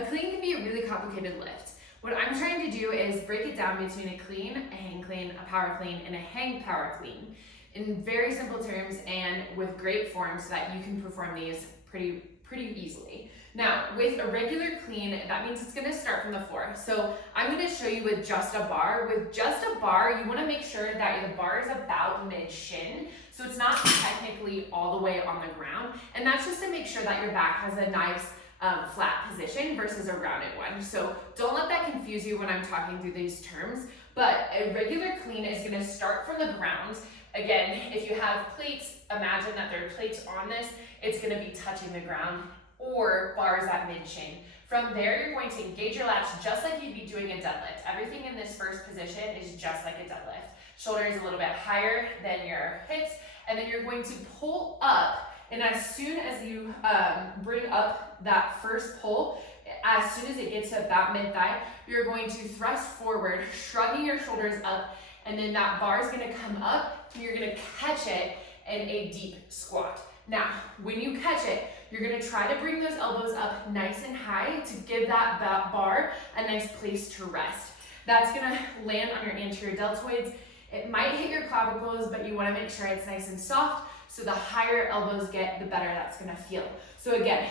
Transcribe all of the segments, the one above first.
A clean can be a really complicated lift. What I'm trying to do is break it down between a clean, a hang clean, a power clean, and a hang power clean in very simple terms and with great form so that you can perform these pretty easily. Now, with a regular clean, that means it's gonna start from the floor. So I'm gonna show you with just a bar. With just a bar, you wanna make sure that the bar is about mid-shin, so it's not technically all the way on the ground. And that's just to make sure that your back has a nice flat position versus a rounded one. So don't let that confuse you when I'm talking through these terms, but a regular clean is gonna start from the ground. Again, if you have plates, imagine that there are plates on this, it's gonna be touching the ground or bars at mid-shin. From there, you're going to engage your lats just like you'd be doing a deadlift. Everything in this first position is just like a deadlift. Shoulders a little bit higher than your hips, and then you're going to pull up. And as soon as you bring up that first pull, as soon as it gets to about mid-thigh, you're going to thrust forward, shrugging your shoulders up, and then that bar is gonna come up, and you're gonna catch it in a deep squat. Now, when you catch it, you're gonna try to bring those elbows up nice and high to give that bar a nice place to rest. That's gonna land on your anterior deltoids. It might hit your clavicles, but you wanna make sure it's nice and soft, so the higher elbows get, the better that's gonna feel. So again,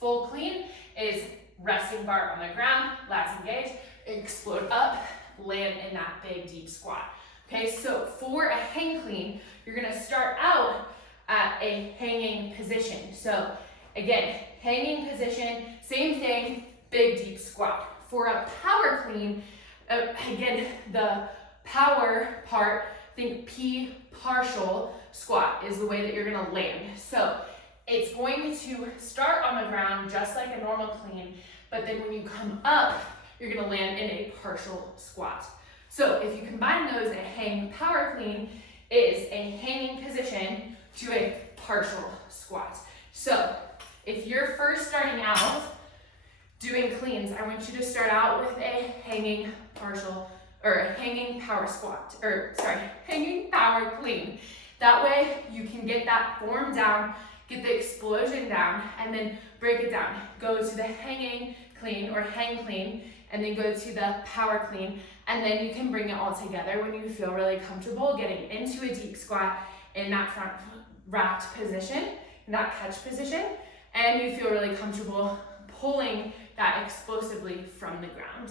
full clean is resting bar on the ground, lats engaged, explode up, land in that big deep squat. Okay, so for a hang clean, you're gonna start out at a hanging position. So again, hanging position, same thing, big deep squat. For a power clean, again, the power part, think P partial squat is the way that you're gonna land. So it's going to start on the ground just like a normal clean, but then when you come up, you're gonna land in a partial squat. So if you combine those, a hang power clean is a hanging position to a partial squat. So if you're first starting out doing cleans, I want you to start out with a hanging partial or a hanging power squat, hanging power clean. That way you can get that form down, get the explosion down, and then break it down. Go to the hanging clean or hang clean, and then go to the power clean, and then you can bring it all together when you feel really comfortable getting into a deep squat in that front wrapped position, in that catch position, and you feel really comfortable pulling that explosively from the ground.